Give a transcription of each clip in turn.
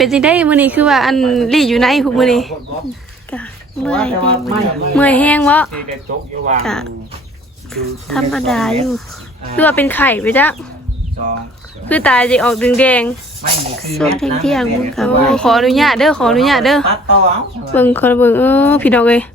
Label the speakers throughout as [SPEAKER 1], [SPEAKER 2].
[SPEAKER 1] เป็นจังได้มื้อนี้คือว่าอันลี่อยู่ไหนคุมื้อนี้ก็เมื่อยเมื่อยแห้งบ่ก็ธรรมดาอยู่คือว่าเป็นไข้ไปจ้ะคือตาจะออกแดงๆส้มเที่ยงๆมึงก็ขออนุญาตเด้อเบิ่งขอเบิ่งพี่น้องเอ้ย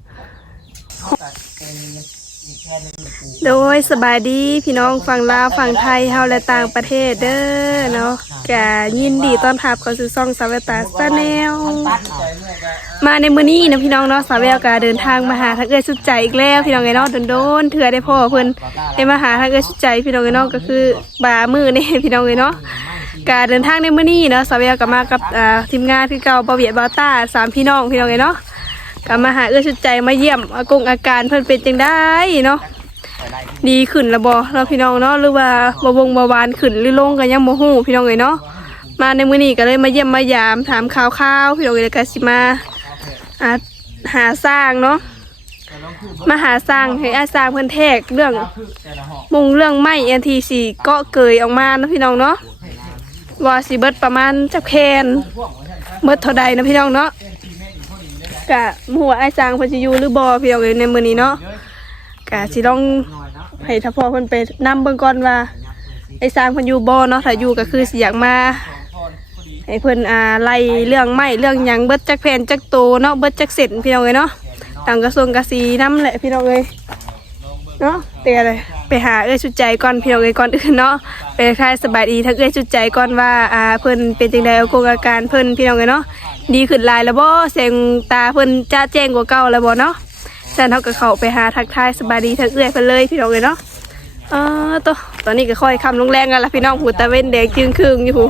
[SPEAKER 1] โดยสบายดีพี่น้องฝั่งลาวฝั่งไทยเฮาและต่างประเทศเด้อเนาะก็ยินดีต้อนรับเข้าสู่ช่องสาวแววตาชาแนลมาในมื้อนี้นะพี่น้องเนาะสาวแววก็เดินทางมาหาทักเอ้ยสุดใจอีกแล้วพี่น้องเอ้ยเนาะโดนๆเถื่อได้พ่อเพิ่นได้มาหาทักเอ้ยสุดใจพี่น้องเอ้ยเนาะก็คือบามื้อนี่พี่น้องเอ้ยเนาะก็เดินทางในมื้อนี้เนาะสาวแววก็มากับทีมงานคือเก่าบ่าวเวียดบ่าวต้า3พี่น้องพี่น้องเอ้ยเนาะก็มาหาเอ้ยสุดใจมาเยี่ยมอาการเพิ่นเป็นจังได๋เนาะดีขึ้นละบ่เราพี่น้องเนาะหรือว่าบ่หวานขึ้นหรือลงก็ยังบ่ฮู้พี่น้องเอ้ยเนาะมาในมื้อนี้ก็เลยมาเยี่ยมมายามถามข่าวๆพี่น้องเอ้ยก็สิมาหาสร้างเนาะมาหาสร้างให้อาสร้างเพิ่นแทกเรื่องเรื่องไม้อันที่สิเกาะเกยออกมาเนาะพี่น้องเนาะว่าสิเบิดประมาณจักแคนเบิดเท่าใดนะพี่น้องเนาะก็บ่ฮู้ว่าอาสร้างเพิ่นสิอยู่หรือบ่พี่น้องเอ้ยในมื้อนี้เนาะก็สิลองให้ถ้าพ่อเพิ่นไปนำเบิ่งก่อนว่าไอ้สร้างเพิ่นอยู่บ่เนาะถ้าอยู่ก็คือสิอยากมาให้เพิ่นไล่เรื่องไม้เรื่องหยังเบิดจักแผ่นจักโตเนาะเบิดจักเส้นพี่น้องเอ้ยเนาะต่างกระทรวงกสีนำแหละพี่น้องเอ้ยเนาะแต่อะไรไปหาเอ้ยชุดใจก่อนพี่น้องเอ้ยก่อนอื่นเนาะไปคลายสบายดีถ้าเอ้ยชุดใจก่อนว่าเพิ่นเป็นจังได๋อาการเพิ่นพี่น้องเอ้ยเนาะดีขึ้นหลายแล้วบ่แสงตาเพิ่นจ้าแจ้งกว่าเก่าแล้วบ่เนาะฉันเขาก็เข้าไปหาทักทายสบายดีทั้งเอื้อยไปเลยพี่น้องเลยเนาะตอนนี้ก็ค่อยคำลงแรงกันละพี่น้องหูตะเว้นแดงจึงครึ่งอยู่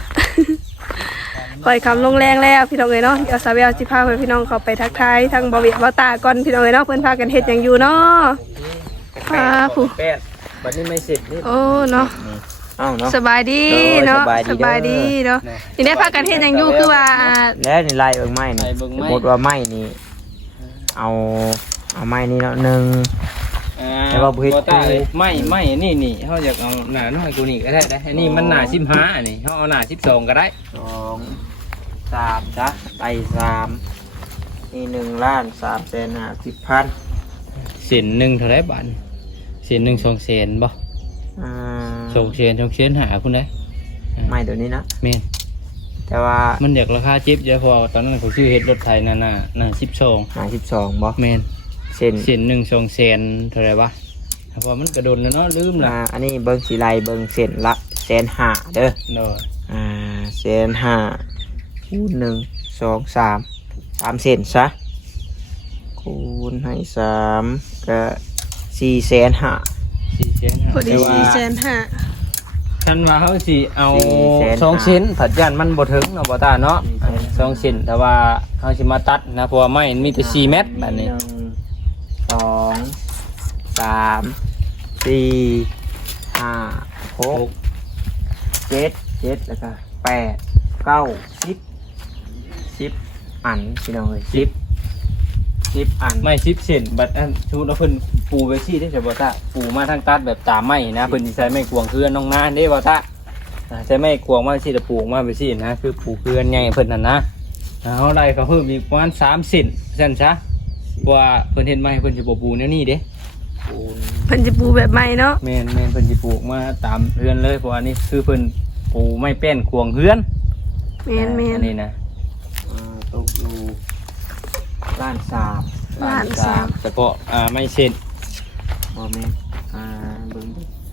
[SPEAKER 1] ค่อยคำลงแรงแล้วพี่น้องเลยเนาะเดี๋ยวสาวเวลสิพาไปพี่น้องเขาไปทักทายทางบ่าวเวียดบ่าวตาก่อนพี่น้องเลยเนาะเพื่อนพากันเฮ็ดอย่างอยู่เนาะผู้
[SPEAKER 2] บัดนี้ไม่เสร็จนี่
[SPEAKER 1] เนาะสบายดีเนาะสบายดีเนาะทีนี้พากันเฮ็ดอย่างอยู่คือว่า
[SPEAKER 2] แล้วนี่ไล่เบิ่งไม้นี่สมมติว่าไม้นี่เอาไม้นี่เนาะนึงแต่ว่าบ่
[SPEAKER 3] ไม่นี่เฮาอยากเอาหน้าน้อยกูนี่ก็ได้อันนี้มันหน้า15อันนี้เฮาเอาหน้า12ก็ได้
[SPEAKER 2] 2 3จ้ะไป3นี่1,350,000
[SPEAKER 3] เส้นนึงเท่าไหร่บาทเส้นนึง2แสนบ่2แสนหาพุ่นเด้
[SPEAKER 2] ไม้ตัวนี้นะ
[SPEAKER 3] แม่น
[SPEAKER 2] แต่ว่า
[SPEAKER 3] มันอยากราคาจิ๊บเยอะพอตอนนั้นผมชื่อเฮ็ดรถไถนั่นน่ะ
[SPEAKER 2] 12บ่
[SPEAKER 3] แม่นเส้น1 2แสนเท่าไหร่วะเพราะมันกระโดดแล้วเนาะลืมล่ะ
[SPEAKER 2] อันนี้เบิ่งสิไล่เบิ่งเส้นละ150,000เด้อ
[SPEAKER 3] เนาะ
[SPEAKER 2] 150,000คูณ1 2 3เส้นซะคูณให้3ก็450,000
[SPEAKER 1] พอดี450,000
[SPEAKER 3] คันว่าเฮาสิเอา2ชิ้นผัดยันมันบ่ถึงเนาะบ่ตาเนาะ2ชิ้นแต่ว่าเฮาสิมาตัดนะเพราะว่าไม้มันมีแต่4เมตรแบบนี้
[SPEAKER 2] 2 3 4 5 6 7แล้วก็8 9 10อันพี่น้องเอ้ย10อัน
[SPEAKER 3] ไม่10เส้นบัดอันชูแล้วเพิ่นปูไปซี่ได้ใช่บ่ตาปูมาทางตัดแบบตามไม้นะเพิ่นสิใช้ไม้กวางคือน้องนาเด้บ่ตาใช้ไม้กวางมาซี่แต่ปูมาไปซี่นะคือปูเพื่อนใหญ่เพิ่นนั่นนะเฮาได้เขาเพิ่มอีกประมาณ3เส้นซั่นซะว่าเพิ่นเฮ็ดไม้เพิ่นสิบ่ปูแนวนี้เด้
[SPEAKER 1] เพิ่นสิปูแบบใหม่เนาะ
[SPEAKER 3] แม่นเพิ่นสิปลูกมาตามเรือนเลยเพราะอันนี้คือเพิ่นปูไม้แป้นกวางเฮือน
[SPEAKER 1] แม่น
[SPEAKER 3] อันนี้นะ
[SPEAKER 2] ตกอยู่1,300,000
[SPEAKER 3] เฉพาะไม่เช่น
[SPEAKER 2] บ่แม่นเบิ่ง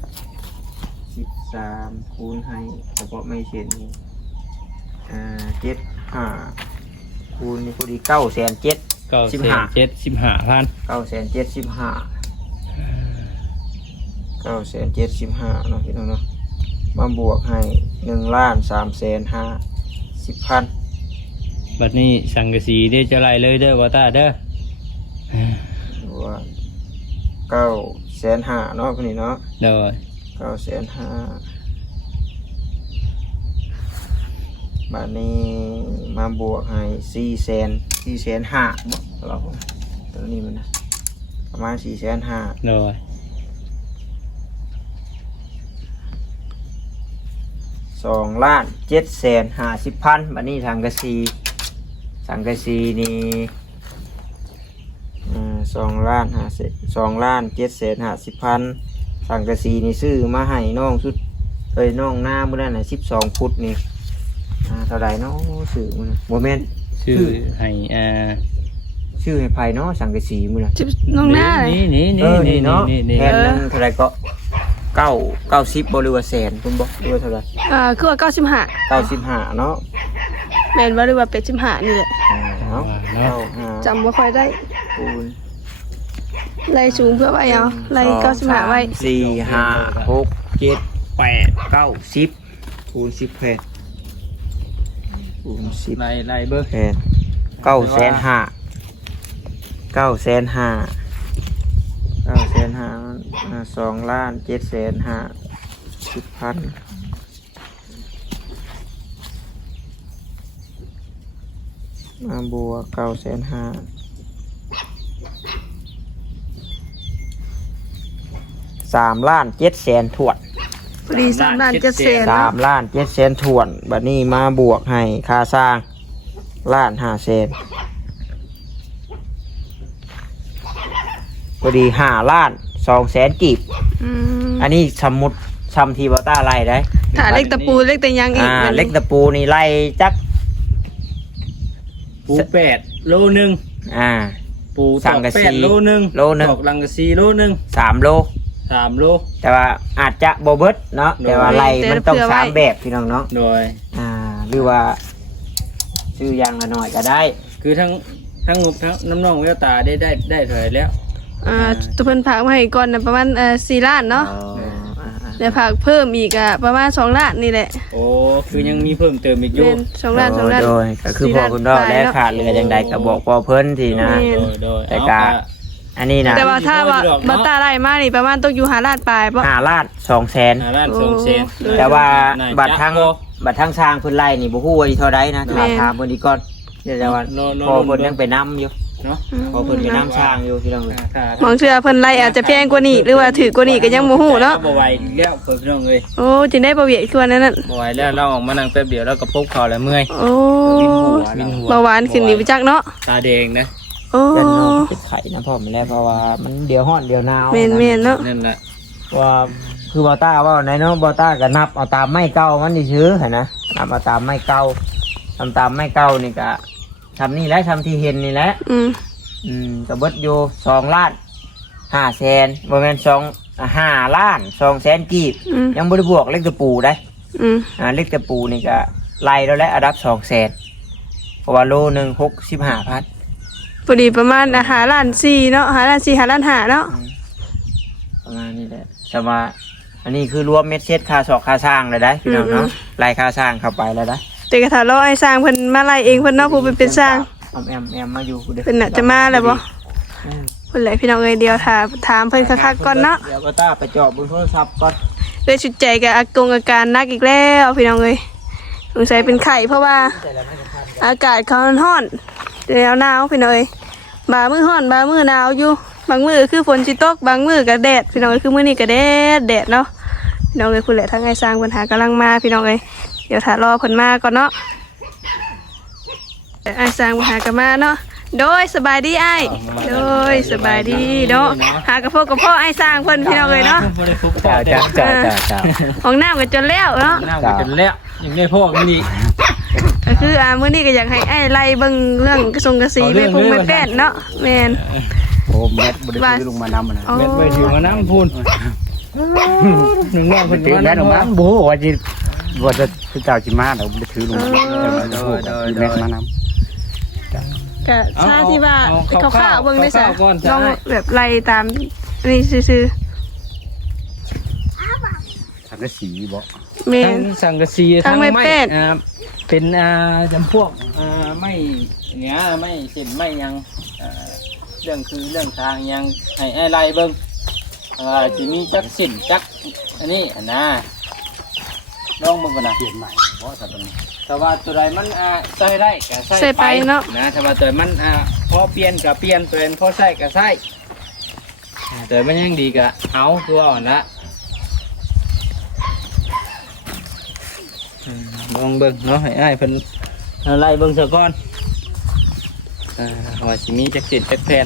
[SPEAKER 2] 13คูณให้เฉพาะไม่เช่นนี่75คูณนี่พอดี9,775,000 เนาะพี่น้องเนาะมาบวกให้1,350,000
[SPEAKER 3] บัดนี้สังกะสีได้จะไล่เลยเด้อว่าตาเด้อ
[SPEAKER 2] ว่า9,500,000เนาะพี่นี่เนาะ
[SPEAKER 3] เด้อ
[SPEAKER 2] 9,500,000บัดนี้มาบวกให้4,500,000เราตัวนี้มันนะประมาณ4,500,000
[SPEAKER 3] เด้อ
[SPEAKER 2] 2,750,000บัดนี้สังกะสีนี่2,750,000สังกะสีนี่ซื้อมาให้น้องชุดน้องหน้ามื้อนั้นน่ะ12 ฟุตนี่เท่าไหร่เนาะซื้อมื้อนั้นบ่แม่น
[SPEAKER 3] ชื่อให้
[SPEAKER 2] ชื่อให้ไผเนาะสังกะสีมื้อนั้น
[SPEAKER 1] จิบน้องหน้าเลย
[SPEAKER 3] นี่
[SPEAKER 2] นี่เนาะ
[SPEAKER 3] นี่
[SPEAKER 2] แผ่นนึงเท่าไหร่ก็90บ่หรือว่าแสนคุณบ่หรือว่าเท่าไหร่
[SPEAKER 1] คือว่า
[SPEAKER 2] 95เนาะ
[SPEAKER 1] แม่นบ่หรือว่า85นี่แหละ
[SPEAKER 2] เนาะ
[SPEAKER 1] จำบ่ค่อยได้
[SPEAKER 2] คูณ
[SPEAKER 1] ไล่สูงเพื่อไว้เอาไล่95ไว้
[SPEAKER 2] 4 5 6 7 8 9 10คูณ10แผ่นคูณ10
[SPEAKER 3] ไล่เบิ่ง
[SPEAKER 2] แผ่น9,500,000 2,750,000 มาบวก9,500,000 3,700,000ถ้วน
[SPEAKER 1] พอดี3,700,000
[SPEAKER 2] 3,700,000ถ้วนบัดนี้มาบวกให้ค่าสร้าง1,500,000พอดี5,200,000กีบอันนี้สมมุติซำที่บ่ต้าไล่ได้
[SPEAKER 1] ถ้าเล็กตะปูเล็กแต่ยังอีก
[SPEAKER 2] เล็กตะปูนี่ไล่จัก
[SPEAKER 3] ปู8โลนึงปูสังกะสีโลนึงตอกลังกะสีโลนึง
[SPEAKER 2] 3 โล
[SPEAKER 3] 3 โล
[SPEAKER 2] แต่ว่าอาจจะบ่เบิดเนาะแต่ว่าไล่มันต้อง3แบบพี่น้องเนาะ
[SPEAKER 3] โดย
[SPEAKER 2] หรือว่าซื้ออย่างละหน่อยก็ได้
[SPEAKER 3] คือทั้งงบทั้งน้ำน้องแววตาได้เท่าไหร่แล้ว
[SPEAKER 1] ตัวเพิ่นฝากมาให้ก่อนน่ะประมาณ4 ล้านเนาะเดี๋ยวฝากเพิ่มอีกประมาณ2 ล้านนี่แหละ
[SPEAKER 3] โอ้คือยังมีเพิ่มเติมอีกอยู่
[SPEAKER 1] 2 ล้าน
[SPEAKER 2] โดยก็คือพอคุณดอกแล้วขาดเหลือจังใดก็บอกพอเพิ่นทีนะแต่ก็อันนี้นะ
[SPEAKER 1] แต่ว่าถ้าว่าบัตตาไล่มานี่ประมาณตกอยู่5 ล้านปลายป่ะ
[SPEAKER 2] 5,200,000แต่ว่าบัตรทางช้างเพิ่นไล่นี่บ่ฮู้ว่าเท่าใดนะถามเพิ่นอีกก่อนเดี๋ยวว่าพอเพิ่นยังไปนํอยู่เนาะพอเพิ่นไปนํช้างอยู่พี่น้อง
[SPEAKER 1] บางเทื่อเพิ่นไล่อาจจะแพงกว่านี้หรือว่าถือกว่านี้ก็ยังบ่ฮู้เนาะ
[SPEAKER 3] บ่ไหวแล้วพี่น้องเอ้ย
[SPEAKER 1] โอ้จึงได้บ่เวียดคือว่านั้น
[SPEAKER 3] บ่ไหวแล้วเราออกมานั่งแป๊บเดียวแล้วก็ปุ๊บคอแล้วเมื่อย
[SPEAKER 1] โอ้เบาหวานขึ้นนี่ไปจักเนาะ
[SPEAKER 3] ตาแดงนะ
[SPEAKER 1] โอ้
[SPEAKER 2] เป็นไข่นะพ่อมันแล้วเพราะว่ามันเดี๋ยวร้อนเดี๋ยวหนาว
[SPEAKER 1] แม่นๆเนาะ
[SPEAKER 3] นั่นแหละ
[SPEAKER 2] ว่าคือบอต้าว่าไหนเนาะบอต้าก็นับเอาตามไม้เก่ามันดิซื้อเห็นนะนับเอาตามไม้เก่าทำตามไม้เก่านี่ก็ทำนี่แหละทำที่เห็นนี่แหละก็เบิดอยู่2,500,000บ่แม่น5,200,000กีบยังบ่ได้บวกเล็กตะปูได้เล็กตะปูนี่ก็ไล่แล้วแหละอันดับ200,000เพราะว่าโลนึง65,000
[SPEAKER 1] พอดีประมาณ5,400,000เนาะ5,400,000 5,500,000เนาะ
[SPEAKER 2] ประมาณนี้แหละแต่ว่าอันนี้คือรวมเม็ดเช็ดค่าสอกค่าสร้างเลยได้พี่น้องเนาะไล่ค่าสร้างเข้าไปแล้วได้
[SPEAKER 1] แต่ก็ถ้ารอให้สร้างเพิ่นมาไล่เองเพิ่นเนาะผู้เป็นสร้าง
[SPEAKER 2] แอมมาอยู่
[SPEAKER 1] เพิ่นน่ะจะมาแล้วบ่เพิ่นเลยพี่น้องเอ้ยเดียวถามเพิ่นคักๆก่อนเนาะ
[SPEAKER 2] เดี๋ยวก็ต้าไปจอบบนโทรศัพท์ก่อน
[SPEAKER 1] ด้วยชุดใจกับอาการนักอีกแล้วพี่น้องเอ้ยสงสัยเป็นไข้เพราะว่าอากาศเขาร้อนแล้วหนาวพี่น้องเอ้ยบางมื้อร้อนบางมื้อหนาวอยู่บางมื้อคือฝนสิตกบางมื้อก็แดดพี่น้องคือมื้อนี้ก็แดดเนาะพี่น้องเอ้ยคุณแหละทั้งไอ้สร้างปัญหากำลังมาพี่น้องเอ้ยเดี๋ยวถ้ารอเพิ่นมาก่อนเนาะไอ้สร้างปัญหากันมาเนาะโดยสบายดีไอ้โดยสบายดีเนาะหากระเพาะกระเพาะไอ้สร้างเพิ่นพี่น้องเอ้ยเนาะ
[SPEAKER 2] จ้า
[SPEAKER 1] ของน้ำกันจนแล้วเนาะ
[SPEAKER 3] น้ำกันจนแล้วยังได้พ่อมื้อนี้
[SPEAKER 1] ก็คือมื้อนี้ก็อยากให้ไอ้ไล่เบิ่งเรื่องกระทรวงเกษตรไม่พุ่งไม่แป้นเนาะแม่น
[SPEAKER 2] โอ้แม่บ่ได้ถือลงมานำนะ
[SPEAKER 3] แม่บ่ถือมานำพูนหนึ่งน้องเพิ่น
[SPEAKER 2] แม่ลงมาบ่ว่าสิว่าจะเจ้าสิมาเดี๋ยวบ่ถือลงมาแม่มานำ
[SPEAKER 1] ก็ชาที่ว่าข้าวๆเบิ่งได้ซะลองแบบไล่ตามนี่ซื่อ
[SPEAKER 2] ๆสังกะสีบ่
[SPEAKER 1] แม่น
[SPEAKER 3] สังกะสีทั้งไม้เป็นจำพวกไม่เนี้ยไม่เส้นไม่ยังเรื่องทางยังให้ไล่เบิ่งสิมีจักสินจักอันนี้นะลองเบิ่งก่อนนะเปลี่ยนใหม่บ่ถ้าเป็นแต่ว่าตัวใดมันใส่ได้ก็ใส่
[SPEAKER 1] ไปเนาะ
[SPEAKER 3] นะถ้าว่าตัวมันพอเปลี่ยนก็เปลี่ยนตัวเองพอใส่ก็ใส่ตัวมันยังดีก็เอาคืออ่อนละลองเบิ่งเนาะให้อ้ายเพิ่นไล่เบิ่งซะก่อนว่าสิมีจักเจ็ดจักแผ่น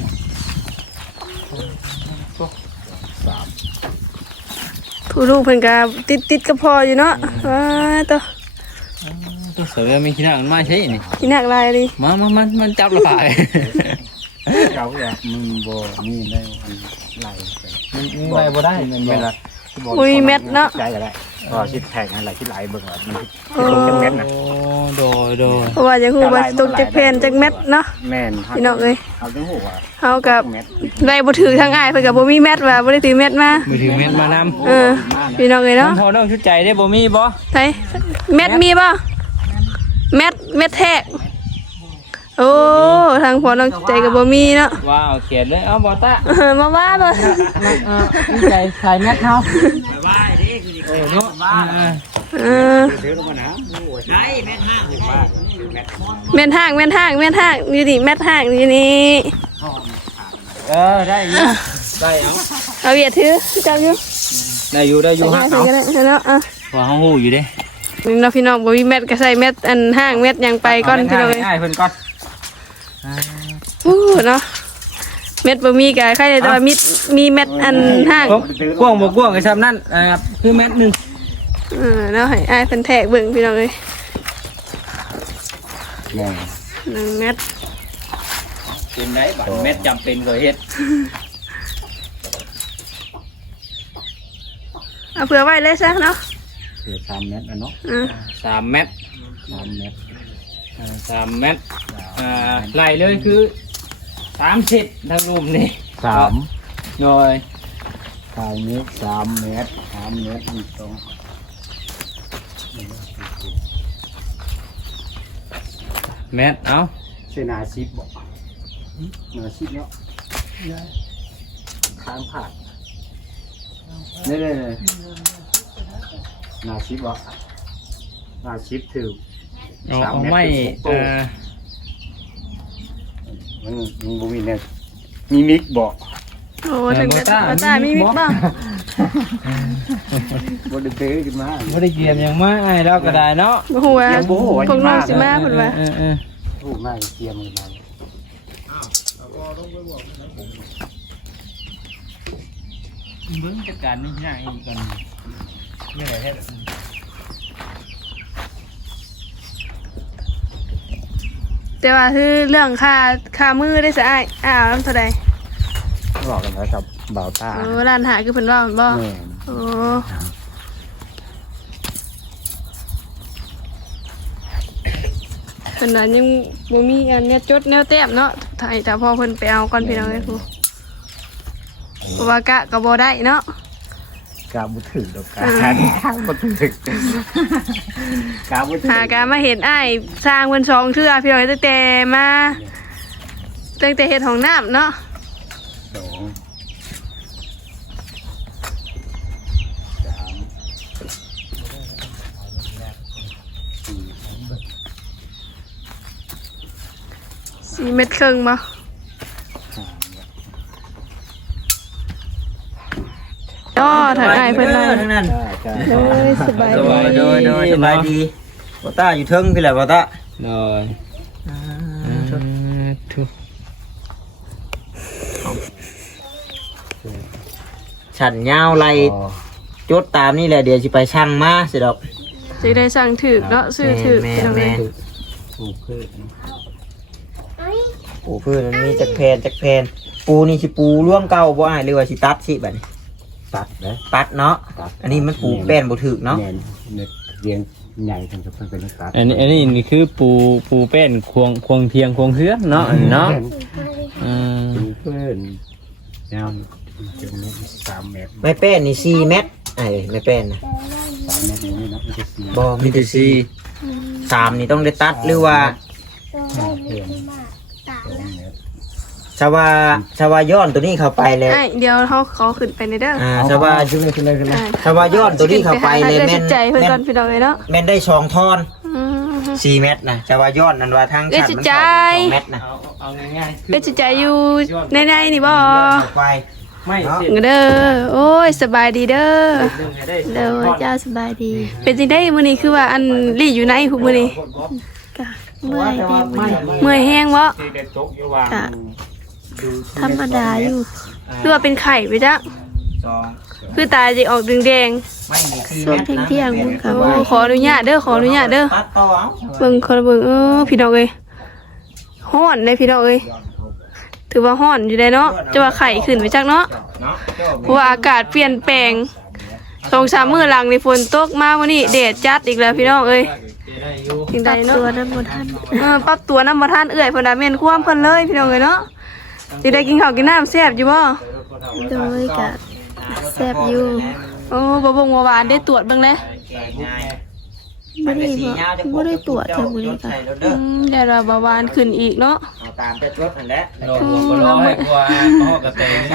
[SPEAKER 1] ผู้ลูกเพิ่นก็ติดกับพ่ออยู่เนาะว้าตัว
[SPEAKER 3] ตัวเสือมีขี้หน้ามันมาใช่นี่
[SPEAKER 1] กินหนักลายดิ
[SPEAKER 3] มันจับละผ่า
[SPEAKER 4] เก่าอ่ะมึงบ่มีได้ไหล
[SPEAKER 3] มันไปบ่ได้มัน
[SPEAKER 4] เว
[SPEAKER 3] บ่
[SPEAKER 4] ลา
[SPEAKER 1] อุ้ยเม็ดเนาะ
[SPEAKER 4] ใจก็ได้ก็ชิดแทงอะไรที่ไหลเบิ่งอ่ะมัน
[SPEAKER 1] โอ้
[SPEAKER 4] ตกจังเม็ดนะ
[SPEAKER 3] โดย
[SPEAKER 1] เพราะว่าจะฮู้ว่าตกจากแผ่นจากเม็ดเนาะ
[SPEAKER 4] แม่น
[SPEAKER 1] พี่น้องเอ้ย
[SPEAKER 4] เอาจังหูว่า
[SPEAKER 1] เฮากับ
[SPEAKER 4] เม็ด
[SPEAKER 1] ได้บ่ถือทางอ้ายเพิ่นก็บ่มีเม็ดว่าบ่ได้ถือเม็ดมา
[SPEAKER 3] มือถือเม็ดมานำ
[SPEAKER 1] เออพี่น้องเอ้ยเนาะ
[SPEAKER 3] พอน้องชุดใจได้บ่มีบ่
[SPEAKER 1] ไสเม็ดมีบ่เม็ดแทกโอ้ทางพ่อน้องใจก็บ่มีเนาะ
[SPEAKER 3] ว้าวเขียนเลยเอาบ่ตา
[SPEAKER 1] มาว่าบ่
[SPEAKER 3] ชุดใจใส่แม็กเฮาเนาะ
[SPEAKER 1] เออ
[SPEAKER 4] ซื้อลงมานะใช่แม่นห้าง
[SPEAKER 1] เม็ดห้างอยู่นี่เม็ดห้างอยู่นี่
[SPEAKER 3] ได้อยู่ได้เอา
[SPEAKER 1] เอาเวียดถือจับอยู่
[SPEAKER 3] ได้อยู่ฮะ
[SPEAKER 1] ใส่ก็ได้เนาะอ่ะ
[SPEAKER 3] ว่าเฮาฮู้อยู่เด้
[SPEAKER 1] นี่เนาะพี่น้องบ่มีเม็ดก็ใส่เม็ดอันห้างเม็ดหยังไปก่อนพี่น้องเอ้ย
[SPEAKER 3] ให้เพิ่นก่อน
[SPEAKER 1] เนาะเม็ดบ่มีก็ใครแต่ว่ามีเม็ดอันห้าง
[SPEAKER 3] กว้างบ่กว้างก็ซ้ำนั่นคือเม็ดนึง
[SPEAKER 1] เนาะให้อ้ายเพิ่นแทกเบิ่งพี่น้องเอ้ย
[SPEAKER 4] แม่
[SPEAKER 1] 1 เม็ด
[SPEAKER 3] เป็นได้บัดเม็ดจำเป็นก็เฮ็ด
[SPEAKER 1] เอาเผื่อไว้เลยซะเนาะ
[SPEAKER 4] เสือ3 เม็ดนะเนาะ
[SPEAKER 3] 3 เม็ด
[SPEAKER 4] 3 เม็ด
[SPEAKER 3] 3 เม็ดไล่เลยคือ3 10ทั้งรูปนี่
[SPEAKER 4] 3
[SPEAKER 3] โดย
[SPEAKER 4] 3 เม็ด3 เม็ด3 เม็ดนี่ตรง
[SPEAKER 3] เม็ดเอา
[SPEAKER 4] เส้นอาชีพบ่อาชีพเนาะทางผ่านนี่นาชีพบ่นาชีพถือ
[SPEAKER 3] เอาไม่
[SPEAKER 4] มันบ่มีเนี่ยมีมิกบ่
[SPEAKER 1] โอ้ถึงจะตามีมิกบ่
[SPEAKER 4] บ่ได้ตื้อขึ้นมา
[SPEAKER 3] ไม่ได้เกียมยังมาไอ้เราก็ได้เนาะ
[SPEAKER 1] บ่ฮู้ว่าพวกน้องสิมาเพิ่นว่า
[SPEAKER 4] ถูกมากเกียมเลยมา
[SPEAKER 3] เบิ้งจัดการนี่ง่ายอีกกันไม่ไหวแค่
[SPEAKER 1] แต่ว่าคือเรื่องค่ามือได้ซะอ้ายเท่าใด
[SPEAKER 4] บอกกันแล้วกับบ่าวตา
[SPEAKER 1] โอ้ร้านหาคือเพิ่นว่าบ่
[SPEAKER 4] แม่
[SPEAKER 1] โอ้เพิ่นว่ายังบ่มีอันเนี้ยจดแนวแต้มเนาะถ่ายแต่พอเพิ่นไปเอาก่อนพี่น้องเอ้ยผู้เพราะว่ากะก็บ่ได้เนาะ
[SPEAKER 4] กาบุถือดอกกาบุถือกาบุถือ
[SPEAKER 1] หาการมาเห็นอ้ายสร้างเพิ่น2เทื่อพี่น้องเอ้ยตั้งแต่เฮ็ดห้องน้ำเนาะ
[SPEAKER 4] 2
[SPEAKER 1] 4 เม็ดครึ่งบ่ก็ทางอ้ายเพิ่นเลย
[SPEAKER 2] ทั้งนั้น
[SPEAKER 1] โอ้ยสบาย
[SPEAKER 3] สบาย
[SPEAKER 1] ดี
[SPEAKER 2] โดยสบายดีบ่ต้าอยู่เทิงพี่แหละบ่ต้า
[SPEAKER 3] โดยทุก
[SPEAKER 2] ฉันยาวไหลจดตามนี่แหละเดี๋ยวสิไปช่างมาสิดอก
[SPEAKER 1] สิได้สั่งถึกเนาะซื้อถึก
[SPEAKER 2] แม่
[SPEAKER 1] พี่น้องเอ้ย
[SPEAKER 4] ถูกคือ
[SPEAKER 2] ปูพื้นมันมีจักแผ่นปูนี่สิปูร่วมเก่าบ่อ้ายหรือว่าสิตัดสิบัดนี้
[SPEAKER 4] ตัดนะ
[SPEAKER 2] ตัดเนาะอันนี้มันปูแป้นบ่ถึกเนาะ
[SPEAKER 4] เน็ตเรียงใหญ่ทั้งกับเพิ่นเป็นตัด
[SPEAKER 3] อันนี้นี่คือปูเป็นควงเทียงควงเฮือนเนาะเนาะ
[SPEAKER 4] ถูกเพิ่นแนวจะมี3 เมตร
[SPEAKER 2] ไม้แป้นนี่4เม็ดไอ้ไม้แป้นนะ
[SPEAKER 4] 3 เมตรนี่นะมันจะ4
[SPEAKER 2] บ่มีแต่3นี่ต้องได้ตัดหรือว่า
[SPEAKER 4] เพียง2 เมตร
[SPEAKER 2] ชาวาย้อนตัวนี้เข้าไปเลย
[SPEAKER 1] อ้ายเดี๋ยวเขาขอขึ้นไปในเด้อ
[SPEAKER 2] ชาวา
[SPEAKER 4] ขึ้นเลย
[SPEAKER 1] อ่า
[SPEAKER 2] ชาวาย้อนตัวนี้เข้าไปเลย
[SPEAKER 1] แม่
[SPEAKER 2] แม่น
[SPEAKER 1] ใจเพิ่นก่อนพี่น้องเอ้ยเนาะ
[SPEAKER 2] แม่นได้2ท่อน
[SPEAKER 1] อืม
[SPEAKER 2] 4เม็ดนะชาวาย้อนนั่นว่าทาง
[SPEAKER 1] เอ้ย
[SPEAKER 2] ฉันมัน
[SPEAKER 1] ใจ
[SPEAKER 2] เข้า2เม็ดนะ
[SPEAKER 3] เอาง่ายๆ
[SPEAKER 1] เป็นจิตใจอยู่ในนี่บ่
[SPEAKER 2] ย้อนเข้าไป
[SPEAKER 3] ไม่สิ
[SPEAKER 1] เด้อโอ้ยสบายดีเด้อ
[SPEAKER 5] เด้อเจ้าสบายดี
[SPEAKER 1] เป็นจังได้มื้อนี้คือว่าอันลี่อยู่ไหนคุมื้อนี้
[SPEAKER 5] กะเมื่อยดีมื้อนี้
[SPEAKER 1] เมื่อยแห้งบ่
[SPEAKER 5] กะธรรมดาอยู่
[SPEAKER 1] คือว่าเป็นไข่ไปจ้ะ
[SPEAKER 2] สอง
[SPEAKER 1] คือตาสิออกแดง
[SPEAKER 2] ไม่มีที่
[SPEAKER 5] ช่วงเที่ยงๆมึง
[SPEAKER 1] ๆ
[SPEAKER 5] กะ
[SPEAKER 1] โอ้
[SPEAKER 5] ว่า
[SPEAKER 1] ขออนุญาตเด้อขออนุญาตเด้อ
[SPEAKER 2] ตัดต่อเอา
[SPEAKER 1] เบิ่งคนเบิ่งพี่น้องเอ้ยฮ้อนเด้พี่น้องเอ้ยถือว่าฮ้อนอยู่ได้เนาะจะว่าไข่ขึ้นไปจักเนาะ
[SPEAKER 2] เนาะ
[SPEAKER 1] เพราะว่าอากาศเปลี่ยนแปลง2-3มื้อหลังนี่ฝนตกมาวันนี้แดดจัดอีกแล้วพี่น้องเอ้ยจัง
[SPEAKER 5] ตั
[SPEAKER 1] ได
[SPEAKER 5] ด
[SPEAKER 1] เนาะ
[SPEAKER 5] ตัวนั้นบ่ทัน
[SPEAKER 1] ปรับตัวนำบ่ทันเอื้อยเพิ่นน่ะแม่นความเพิ่นเลยพี่น้องเอ้ยเนาะสิได้กินข้าวกินน้ำแซ่บอยู่บ่
[SPEAKER 5] โดยกะแซ่บอยู่
[SPEAKER 1] โอ้บ่บ่งบ่หวานได้ตรวจเบิ่งเลย
[SPEAKER 2] ง่าย
[SPEAKER 5] บ่ได้บ่ได้ตรวจแต่มื้อนี้กะ
[SPEAKER 1] ได้ว่าเบาหวานขึ้นอีกเนาะ
[SPEAKER 2] เอาตามแต่รถนั่นแหละ
[SPEAKER 3] เราก็รอให้กลัวพ่อกระเตง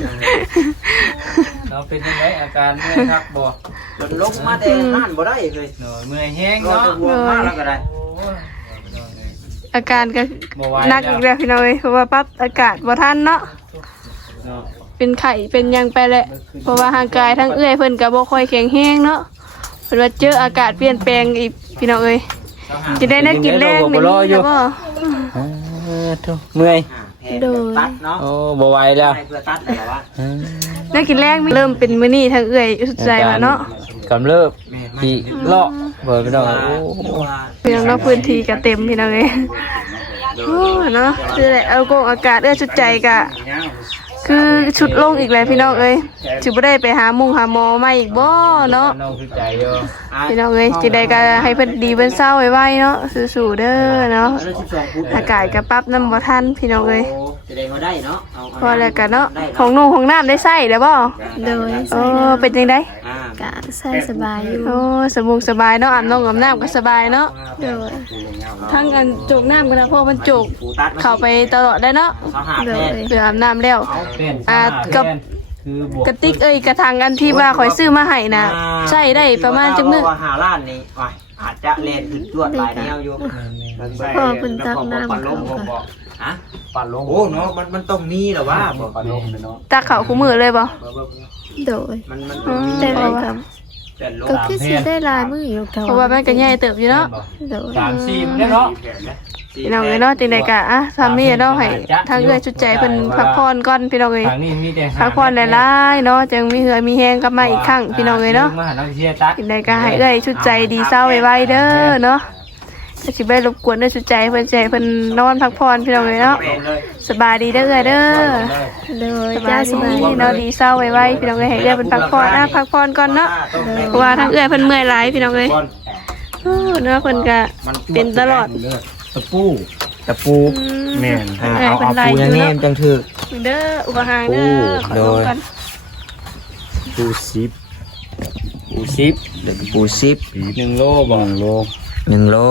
[SPEAKER 3] เราเป็นยังไงอาการเมื่อยครับบ่
[SPEAKER 2] จนลงมาแต่ห้านบ่ได้เลย
[SPEAKER 3] หน่อยเมื่อยแห้ง
[SPEAKER 2] รอ
[SPEAKER 3] เนาะ
[SPEAKER 2] จะบวมมากแล้วก็ได้
[SPEAKER 1] อาการก็
[SPEAKER 3] บ่ไหว
[SPEAKER 1] หนักอีกแล้วพี่น้องเอ้ยเพราะว่าปรับอากาศบ่ทันเนาะ
[SPEAKER 3] เนาะ
[SPEAKER 1] เป็นไข้เป็นหยังไปแหละเพราะว่าร่างกายทั้งเอื้อยเพิ่นก็บ่ค่อยแข็งแรงเนาะเพิ่นว่าเจออากาศเปลี่ยนแปลงอีกพี่น้องเอ้ยสิได้กินแรงได้มีแล้วบ่
[SPEAKER 3] เมื่อย
[SPEAKER 2] ตัดเนาะ
[SPEAKER 3] โอ้บ่ไหวแล้ว
[SPEAKER 2] ให้เพื่อตัดแต่ว่า
[SPEAKER 1] ได้กินแรงเริ่มเป็นมื้อนี้ทั้งเอื้อยสุดใจว่าเนาะ
[SPEAKER 3] กำเริบที่เลาะเบิดไปดอกโอ้
[SPEAKER 1] พี่น้องเนาะพื้นที่ก็เต็มพี่น้องเอ้ยโอ้เนาะคือแหละเอากงอากาศเอื้อชุดใจก็คือชุดลงอีกแล้วพี่น้องเอ้ยสิบ่ได้ไปหาหมอมาอีกบ่เนาะ
[SPEAKER 3] น้องคือใจเด้อ
[SPEAKER 1] พี่น้องเอ้ยจิได้ก็ให้เพิ่นดีเพิ่นเศร้าไว้ๆเนาะสู้ๆเด้อเนาะอากาศก็ปรับน้ำบ่ทันพี่น้องเอ้ย
[SPEAKER 2] จะได้เขาได้เนาะ
[SPEAKER 1] พอแล้วกันเนาะของนุ่งของน้ำได้ใส่แล้วบ่
[SPEAKER 5] โดย
[SPEAKER 1] โอ้เป็นจังได๋
[SPEAKER 5] กะใส่สบายอยู่
[SPEAKER 1] โอ้สบายเนาะอาบน้ำกับน้ำก็สบายเนาะ
[SPEAKER 5] โดย
[SPEAKER 1] ทั้งอันโจกน้ำก็ได้เพราะมันโจกเข้าไปตลอดได้เนาะ
[SPEAKER 2] เขาหา
[SPEAKER 5] โด
[SPEAKER 2] แพ
[SPEAKER 5] ย
[SPEAKER 2] ทย์
[SPEAKER 1] เพื่ออาบน้ำแล้ว
[SPEAKER 3] เป็น
[SPEAKER 1] กับ
[SPEAKER 3] คือบวก
[SPEAKER 1] กระติกเอ้ยกระถางอันที่ว่าข่อยซื้อมาให้นะใช้ได้ประมาณจักมื้อ
[SPEAKER 2] ว่าหาล้านนี่อาจจะเล่นขึ้นจวดหลายแนวอยู่
[SPEAKER 5] พ่อเพิ่นตักน้ำ
[SPEAKER 4] ปั่นล
[SPEAKER 5] เขา
[SPEAKER 4] ม
[SPEAKER 5] ก็
[SPEAKER 2] ฮะ
[SPEAKER 4] ปั่นลม
[SPEAKER 2] โอ้เนาะมันต้องมีเหรอวะ
[SPEAKER 4] ปั่นลมเนาะ
[SPEAKER 1] ตาเขาคู่มือเลยบ่
[SPEAKER 5] โดย
[SPEAKER 2] มันต้องมี
[SPEAKER 5] แต่ว่าก็
[SPEAKER 2] แต่ลง
[SPEAKER 5] ก็คือสิได้ลายมืออยู่เท่า
[SPEAKER 1] เพราะว่ามันก็ใหญ่เติบอยู่เนาะ
[SPEAKER 5] โดย
[SPEAKER 3] 3-4ได้เนาะ
[SPEAKER 1] พี่น้องเอ้ยเนาะจังได๋ก็อ่ะทำนี่เนาะให้ทางเอื้อยชุดใจเพิ่นพักผ่อนก่อนพี่น้องเอ้ย
[SPEAKER 3] ทางนี้มีแต่
[SPEAKER 1] พักผ่อนหลายๆเนาะจังมีเหือมีแฮงกลับมาอีกครั้งพี่น้องเอ้ยเนาะ
[SPEAKER 3] มาหานักเชียร์ตัก
[SPEAKER 1] จังได๋ก็ให้เอื้อยชุดใจดีเศร้าไว้ๆเด้อเนาะก็สิบ่รบกวนเด้อชุดใจเพิ่นใจเพิ่นนอนพักผ่อนพี่น้องเอ้ยเนาะสบายดีเด้อเอื้อยเด้อ
[SPEAKER 5] โดย
[SPEAKER 1] สบา
[SPEAKER 5] จ้าย สบาย
[SPEAKER 1] ดีเนาะดีเศร้าไว้ๆพี่น้องเอ้ยให้เอื้อยเพิ่นพักผ่อนพักผ่อนก่อนเนาะเพราะว่าทางเอื้อยเพิ่นเมื่อยหลายพี่น้องเอ้ยเนาะเพิ่นก็เป็นตลอด
[SPEAKER 4] ตะปู
[SPEAKER 2] ตะปู
[SPEAKER 4] แม่น
[SPEAKER 2] เอาปูอย่างนี้จังถือ
[SPEAKER 1] เด้ออุปหางเด้อขอลงกัน
[SPEAKER 4] ปูซิป
[SPEAKER 3] ปูชิป
[SPEAKER 2] ปูซิป
[SPEAKER 3] 1 โลบ่
[SPEAKER 4] 1 โล
[SPEAKER 2] 1 โล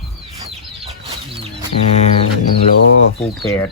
[SPEAKER 2] 1 โล
[SPEAKER 4] ปูแปด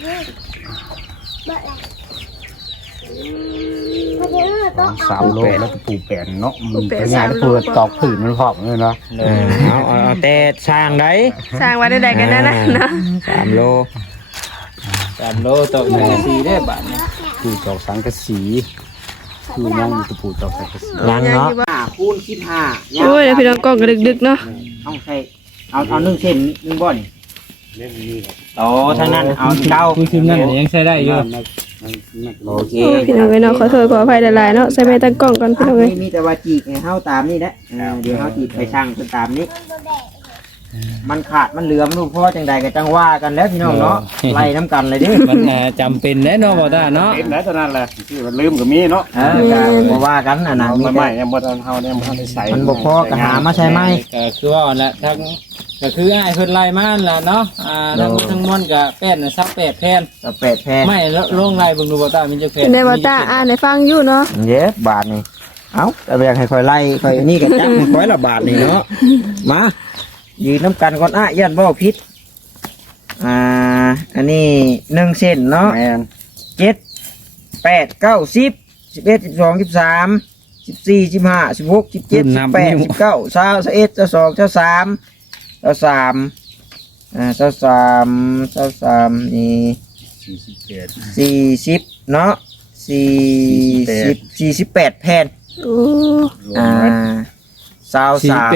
[SPEAKER 4] 3 โลแล้วก็ปูแปดเนาะมันเป็นงานเปิดตอกผืนมันพร้อมเลยเนาะ
[SPEAKER 2] เอาแต่ช่างได้
[SPEAKER 1] สร้างไว้ได้กันนะนะเนาะ
[SPEAKER 2] 3 โล
[SPEAKER 3] 3 โลต่อ1 ได้บาทนี่
[SPEAKER 4] ปูตอกสังกะสีคือยังอยู่ตะปูตอกสังกะสี
[SPEAKER 2] ยังเนาะคูณคิด5
[SPEAKER 1] โอ้ยเดี๋ยวพี่น้องกล้องก็ดึกๆเนาะ
[SPEAKER 2] เอาใส่เอา1เส้น1บ่อน
[SPEAKER 4] เล่นนี่
[SPEAKER 2] โอ้ทางนั้นเอาเก้า
[SPEAKER 3] คือนั่นยังใช้ได้อยู่
[SPEAKER 2] โอเค
[SPEAKER 1] โอ้ยพี่น้องเอ้ยเนาะขอโทษขออภัยหลายๆเนาะใส่ไม้ตั้งกล้องก่อนพี่น้องเอ้ย
[SPEAKER 2] มีแต่ว่าจีกให้เฮาตามนี่แหละเดี๋ยวเฮาจีกไปช่างจนตามนี้ มันขาดมันเหลือมลูกพ่อจังใดก็จังว่ากันแล้วพี่น้องเนาะไล่น้ำกันเลยดิ
[SPEAKER 3] มันจำเป็นแน่เนาะบ่ตาเนาะ
[SPEAKER 4] เห็นแล้วตอนนั้นแหละที่มันลืมก็มีเนาะ
[SPEAKER 2] ก็ว่ากันน่ะนะ
[SPEAKER 4] มันใหม่ยังบ่ทันเฮาเนี่ยบ่ทันได้ใส่
[SPEAKER 2] มันบ่พอก็หามาใช้ไหม
[SPEAKER 3] ก็คือว่าแหละทั้งก็คืออ้ายเพิ่นไล่มานั่นล่ะเนาะทั้งมวลก็แป้นน่ะซัก8แผ่น
[SPEAKER 2] ก็แปดแพง
[SPEAKER 3] ไม่ลงไล่เบิ่งดูบ่ตามีจักแผ่น
[SPEAKER 1] ในวาตาอ่านให้ฟังอยู่เนาะ
[SPEAKER 2] เย็บบาทนี่เอ้าแต่อยากให้คอยไล่คอยนี่ก็จับให้คอยละบาทนี่เนาะมายืนน้ำกันก่อนยันบ่พิษอันนี้1เส้นเนาะ
[SPEAKER 4] แม่น
[SPEAKER 2] 7 8 9 10 11 12 13 14 15 16 17 18 19 20 21 22 23 23 23 23นี่
[SPEAKER 4] 47
[SPEAKER 2] 40เนาะ 48แผ่น
[SPEAKER 1] โอ้
[SPEAKER 2] 23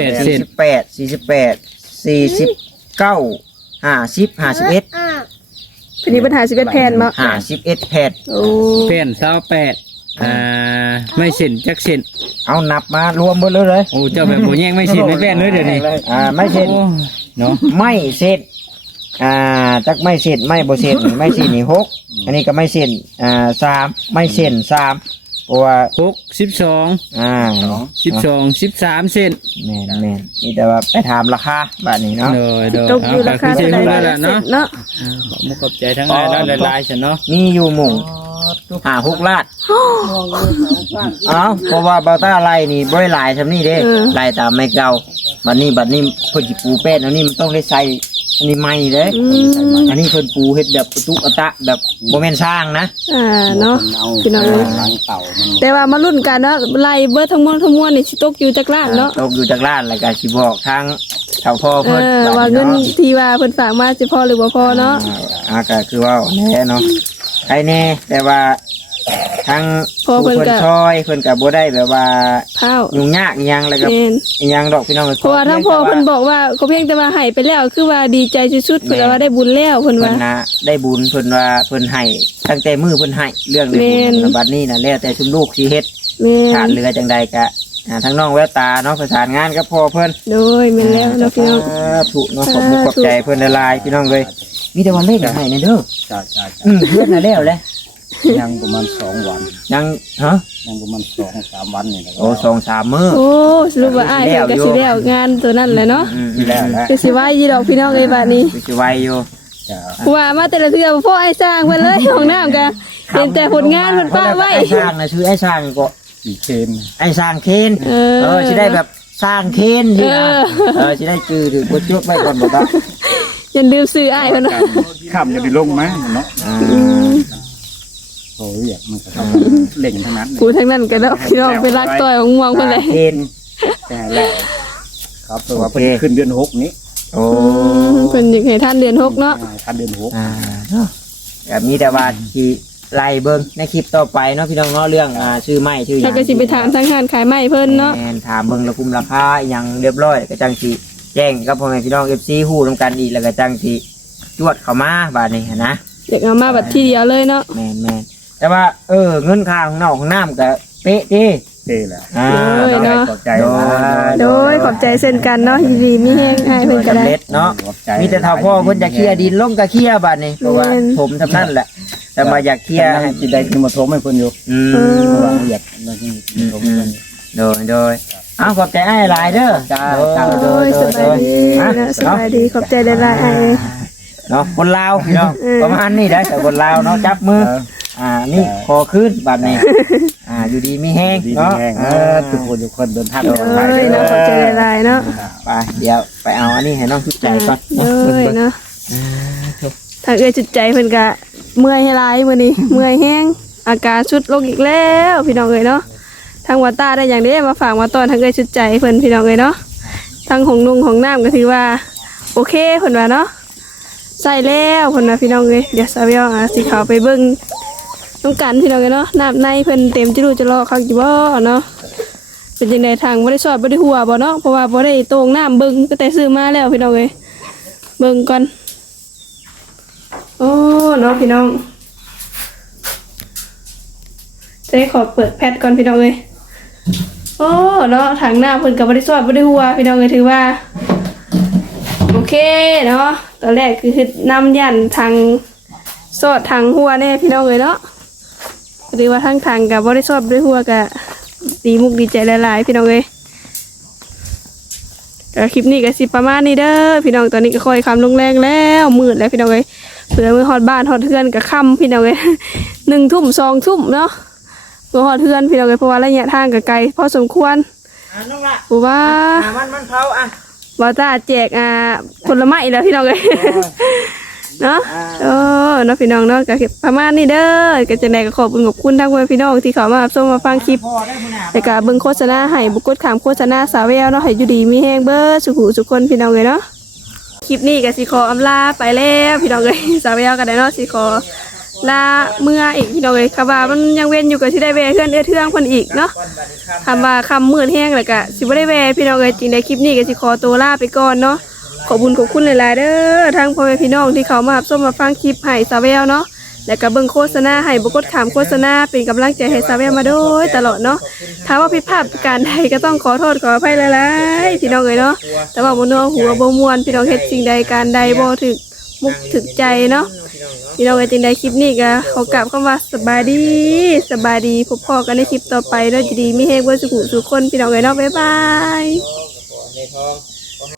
[SPEAKER 2] 48 50
[SPEAKER 1] ทีนี้ปัญหา11แผ่นบ่
[SPEAKER 2] 51แผ่น
[SPEAKER 1] โอ้
[SPEAKER 3] แผ่น28ไม่เส้นจักเส้น
[SPEAKER 2] เอานับมารวมหมดเลย
[SPEAKER 3] โอ้เจ้าแบบบ่แย่งไม่เส้นไม่แผ่นเลยเดี๋ยวนี้
[SPEAKER 2] ไม่เส้น
[SPEAKER 3] โอ้เนาะ
[SPEAKER 2] ไม่เส้นจักไม่เส้นไม่บ่เส้นไม่เส้นนี่6อันนี้ก็ไม่เส้น3ไม่เส้น3เพราะว่า
[SPEAKER 3] 6 12 13เส้น
[SPEAKER 2] แม่นนี่แต่ว่าไปถามราคาบัดนี้เนาะ
[SPEAKER 3] โดย
[SPEAKER 1] ตกอยู่ราคา
[SPEAKER 3] เท่า
[SPEAKER 1] เท่า
[SPEAKER 3] ไห
[SPEAKER 1] ใด
[SPEAKER 3] ร่แล้ว
[SPEAKER 1] เนาะ
[SPEAKER 3] เนาะ
[SPEAKER 1] เนาะ
[SPEAKER 3] ขอบคุณใจทั้งหลายแล้วหลายๆฉันเนาะ
[SPEAKER 2] มีอยู่หมู่6 ลาดเพราะว่าเบาต้าไล่นี่บ่ได้หลายซำนี้เด้ไล่ตามไม่เก่าบัดนี้เพิ่นสิปูเป็ดอันนี้มันต้องได้ใส่อันนี้ใหม่เด้อันนี้เพิ่นปูเฮ็ดแบบประตูอัตะแบบบ่แม่นสร้างนะ
[SPEAKER 1] เนาะพี่น้อง
[SPEAKER 4] ล้างเต่ามัน
[SPEAKER 1] แต่ว่ามาลุ้นกันเนาะไล่เบิดทั้งมวลนี่สิตกอยู่จักล้านเนาะ
[SPEAKER 2] ตกอยู่จากร้านแล้วก็สิบอกทางเฒ่าพ่อเพิ่น
[SPEAKER 1] ว่าเงินที่ว่าเพิ่นฝากมาสิพอหรือบ่พอเนาะ
[SPEAKER 2] ก็คือว่าแน่เนาะใครแน่แต่ว่าทาง
[SPEAKER 1] พอเพิ่นก็
[SPEAKER 2] ช่วยเพิ่นก็บ่ได้แบบว่า
[SPEAKER 1] ข้าว
[SPEAKER 2] ยุ่งยากอิหยังแล้วก็
[SPEAKER 1] แม่น
[SPEAKER 2] อิหยังดอกพี่น้อง
[SPEAKER 1] เพราะว่าทั้งพ่อเพิ่นบอกว่าเขาเพียงแต่ว่าให้ไปแล้วคือว่าดีใจสุดๆเพิ่นว่าได้บุญแล้วเพิ่น
[SPEAKER 2] เพิ่
[SPEAKER 1] ว่า
[SPEAKER 2] นนะได้บุญเพิ่นว่าเพิ่นให้ตั้งแต่มือเพิ่นให้เรื่องได้บุ
[SPEAKER 1] แม่น
[SPEAKER 2] ญบัดนี้น่ะแล้วแต่ชุมลูกสิเฮ็ด
[SPEAKER 1] แม่
[SPEAKER 2] ขาด
[SPEAKER 1] น
[SPEAKER 2] เหลือจังใดก็ทั้งน้องแววตาเนาะประสานงานกับพ่อเพิ่น
[SPEAKER 1] โดยแม่นแล้วเนาะพี่น้อง
[SPEAKER 2] ถูกเนาะขอบคุณขอบใจเพิ่นหลายๆพี่น้องเอ้ยมีแต่วันเลขให้นะเด้อ
[SPEAKER 4] จ้า
[SPEAKER 2] เพื่อนน่ะแล้วแหละ
[SPEAKER 4] ยังประมาณ2 วัน
[SPEAKER 2] ยังฮะ
[SPEAKER 4] ยังประมาณ2-3 วันนี่แหละ
[SPEAKER 2] โอ้2-3มื้อ
[SPEAKER 1] โอ้สรุปว่าอ้ายเพิ่นก็สิแล้วงานตัวนั้นแหละเนาะ
[SPEAKER 2] แล้วแหละ
[SPEAKER 1] คือสิว่ายีดอกพี่น้องเอ้ยบัดนี้
[SPEAKER 2] สิไวอยู่
[SPEAKER 4] จ้า
[SPEAKER 1] เพราะว่ามาแต่ละเทื่อพ่อไอ้สร้างเพิ่นเลยห้องน้ำก็เห็นแต่ผลงานเพิ่นป้าไว้
[SPEAKER 2] ไอ้สร้างนะชื่อไอ้สร้างก็
[SPEAKER 4] อีเคน
[SPEAKER 2] ไอ้สร้างเคน
[SPEAKER 1] เออ
[SPEAKER 2] สิได้แบบสร้างเคนสินะ
[SPEAKER 1] เออ
[SPEAKER 2] สิได้จื้อถือบ่จุกไว้ก่อนบ่ตา
[SPEAKER 1] อย่าลืมซื้ออ้ายเพิ่นว่า
[SPEAKER 4] ข้ามจะได้ลงมาเนาะ
[SPEAKER 1] อืม
[SPEAKER 4] โอ้ยมันก็ต้องเล่งทั้งนั้น
[SPEAKER 1] กูทั้งนั้นก็แล้วพี่น้องไปรักต่อยของม่วงเพิ่นเลย
[SPEAKER 2] เคน
[SPEAKER 4] แต่แล้วครับเพราะว่าเพิ่นขึ้นเดือน6นี้
[SPEAKER 2] โอ้
[SPEAKER 1] เพิ่นอยากให้ท่านเดือน6เนาะ
[SPEAKER 4] ทันเดือน6
[SPEAKER 2] เนาะก็มีแต่ว่าสิไล่เบิ่งในคลิปต่อไปเนาะพี่น้องเนาะเรื่องชื่อไม้ชื่อหยั
[SPEAKER 1] ถ้าง ก็สิไปถามทางห้านขายไม้เพิ่นเนาะ
[SPEAKER 2] แม่นถามเบิ่งราคุมราคาอหยังเรียบร้อยก็จังสิแจ้งกับพ่อแม่พี่น้อง FC ฮู้นํกันอีกแล้วก็จังสิจวดเข้ามาบาดนี้หั้นนะ
[SPEAKER 1] อยากเอามาบัดทีเดียวเลยเนาะ
[SPEAKER 2] แม่นแต่ว่าเงินค่าของนอกของน้ำก็เป๊ะดิ
[SPEAKER 4] เท่แหละ
[SPEAKER 2] ขอบใจ
[SPEAKER 1] โดยขอบใจเช่นกันเนาะยินดีมีแห้งอ้ายเพิ่นก็ได้
[SPEAKER 2] เล็ดเนาะมีแต่เท่าพ่อเพิ่นจะเคลียร์ดินลงก็เคลียร์บาดนี้เพราะว่า
[SPEAKER 1] แม่น
[SPEAKER 2] ผมทำนั่นแหละ แต่มาอยากเคลียร์
[SPEAKER 4] จิตใดที่มาโทรให้เพิ่นอยู่
[SPEAKER 2] อืม
[SPEAKER 4] ว่าอยากมาที่โทรให้เพิ่น
[SPEAKER 2] โดยเอาขอบใจไอ้หลายเด้อ
[SPEAKER 4] จ้า
[SPEAKER 1] โดยสบายดีนะสบายดีขอบใจหลายๆอ้าย
[SPEAKER 2] เนาะคนลาวพี่น้อง
[SPEAKER 1] เออ
[SPEAKER 2] ประมาณนี้ได้แต่คนลาวเนาะจับมือนี่คอขึ้นบาดนี้อยู่ดีมีแห้ง
[SPEAKER 4] ดี
[SPEAKER 2] เนาะ
[SPEAKER 4] แห้งทุกคนเดินทาง
[SPEAKER 1] โดยเนาะขอบใจหลายๆเนาะ
[SPEAKER 2] ไปเดี๋ยวไปเอาอันนี้ให้น้องชุดใจก่อน
[SPEAKER 1] โดยเนาะทางเอื้อจุดใจเพิ่นก็เมื่อยให้หลายมื้อนี้ เมื่อยแห้งอาการชุดลงอีกแล้วพี่น้องเอ้ยเนาะทางวัดตาได้อย่างนี้มาฝากมาตอนทางเอื้อจุดใจเพิ่นพี่น้องเอ้ยเนาะทางของนุ่งของน้ำก็ถือว่าโอเคเพิ่นว่าเนาะใส่แล้วเพิ่นว่าพี่น้องเอ้ยเดี๋ยวสาวยองสิเข้าไปเบิ่งต้องกันพี่น้องเอ้ยเนาะน้ำในเพิ่นเต็มจิรูจะรอคักอยู่บ่เนาะเป็นจังไดทางบ่ได้สอดบ่ได้หัวบ่เนาะเพราะว่าบ่ได้โตงน้ำเบิ่งก็แต่ซื้อมาแล้วพี่น้องเอ้ยเบิ่งก่อนโอ้เนาะพี่น้องจะได้ขอเปิดแพทก่อนพี่น้องเอ้ยโอ้เนาะถังหน้าเพิ่นก็บ่ได้สอดบ่ได้หัวพี่น้องเอ้ยถือว่าโอเคเนาะตอนแรกคือน้ำยันทางสอดทางหัวแน่พี่น้องเอ้ยเนาะหรือว่าทางทางกับ่ได้สอดบ่ได้หัวก็ดีมุกดีใจหลายๆพี่น้องเอ้ยก็คลิปนี้ก็สิประมาณนี้เด้อพี่น้องตอนนี้ก็ค่อยคำลงแรงแล้วมืดแล้วพี่น้องเอ้ยเผื่อมือฮอดบ้านฮอดเทือนก็ค่ำพี่น้องเอ้ย 1 ทุ่ม 2 ทุ่มเนาะมือฮอดเทือนพี่น้องเอ้ยเพราะว่าระยะทางก็ไกลพอสมควร
[SPEAKER 2] น้องละ
[SPEAKER 1] ปูว่า
[SPEAKER 2] มันเผา
[SPEAKER 1] บ่ตาแจกผลไม้แล้วพี่น้องเอ้ย เนาะเนาะพี่น้องเนาะก็ประมาณนี้เด้อก็จังได๋ก็ขอบคุณทั้งพี่น้องที่เข้ามารับชมมาฟังคลิปแล้วก็เบิ่งโฆษณาให้บุกกดข้ามโฆษณาสาวแววเนาะให้อยู่ดีมีแฮงเบิดสุขสุขคนพี่น้องเอ้ยเนาะคลิปนี้ก็สิขออำลาไปแล้วพี่น้องเอ้ย สาวแววก็ได้เนาะสิขอลาเมื่ออีกพี่น้องเอ้ยคำว่ามันยังเว้นอยู่ก็สิได้แวะเฮือนเอื้อเทืองเพิ่นอีกเนาะคำว่าคำมืดแห้งแล้วก็สิบ่ได้แวะพี่น้องเอ้ยจริงในคลิปนี้ก็สิขอตัวลาไปก่อนเนาะขอบคุณหลายๆเด้อทางพ่อแม่พี่น้องที่เขามารับชมมาฟังคลิปให้สาวแววเนาะแล้วก็เบิ่งโฆษณาให้บ่กดขามโฆษณาเป็นกำลังใจให้สาวแววมาโดยตลอดเนาะถ้าว่าผิดพลาดประการใดก็ต้องขอโทษขออภัยหลายๆพี่น้องเอ้ยเนาะแต่ว่าบ่นัวหัวบ่ม่วนพี่น้องเฮ็ดสิ่งใดการใดบ่ถึกมุกถึกใจเนาะพี่น้องเอ้ยจริงใดคลิปนี้ก็ขอกราบคำว่าสบายดีพบพอกันในคลิปต่อไปเนาะจะดีมีเฮงเบ่สุขสุขคนพี่น้องเอ้ยเนาะบ๊ายบาย
[SPEAKER 2] ในท้อง